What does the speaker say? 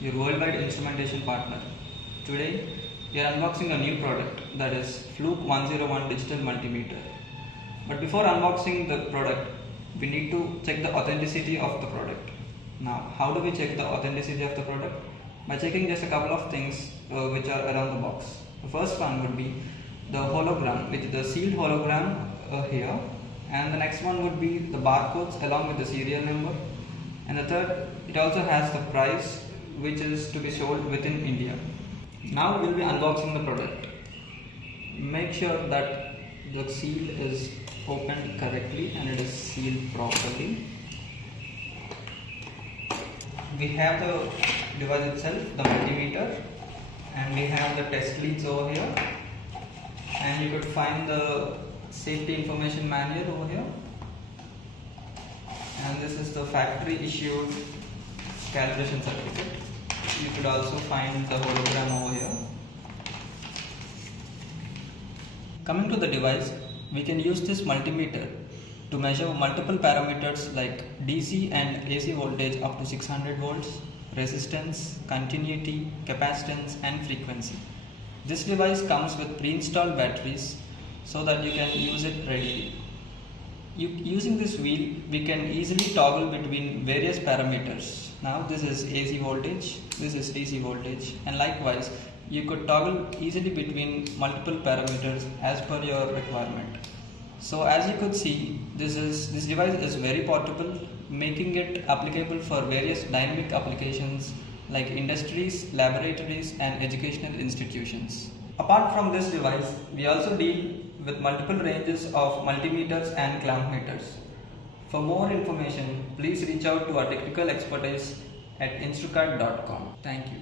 your worldwide instrumentation partner. Today, we are unboxing a new product, that is Fluke 101 Digital Multimeter. But before unboxing the product, we need to check the authenticity of the product. Now, how do we check the authenticity of the product? By checking just a couple of things which are around the box. The first one would be the hologram, which is the sealed hologram here, and the next one would be the barcodes along with the serial number, and the third, it also has the price which is to be sold within India. Now we will be unboxing the product. Make sure that the seal is opened correctly and it is sealed properly. We have the device itself, the multimeter, and we have the test leads over here, and you could find the safety information manual over here, and this is the factory issued calibration certificate. You could also find the hologram over here. Coming to the device, we can use this multimeter to measure multiple parameters like DC and AC voltage up to 600 volts, resistance, continuity, capacitance and frequency. This device comes with pre-installed batteries so that you can use it readily. Using this wheel, we can easily toggle between various parameters. Now this is AC voltage, this is DC voltage, and likewise you could toggle easily between multiple parameters as per your requirement. So as you could see, this device is very portable, making it applicable for various dynamic applications like industries, laboratories and educational institutions. Apart from this device, we also deal with multiple ranges of multimeters and clamp meters. For more information, please reach out to our technical expertise at instrukart.com. Thank you.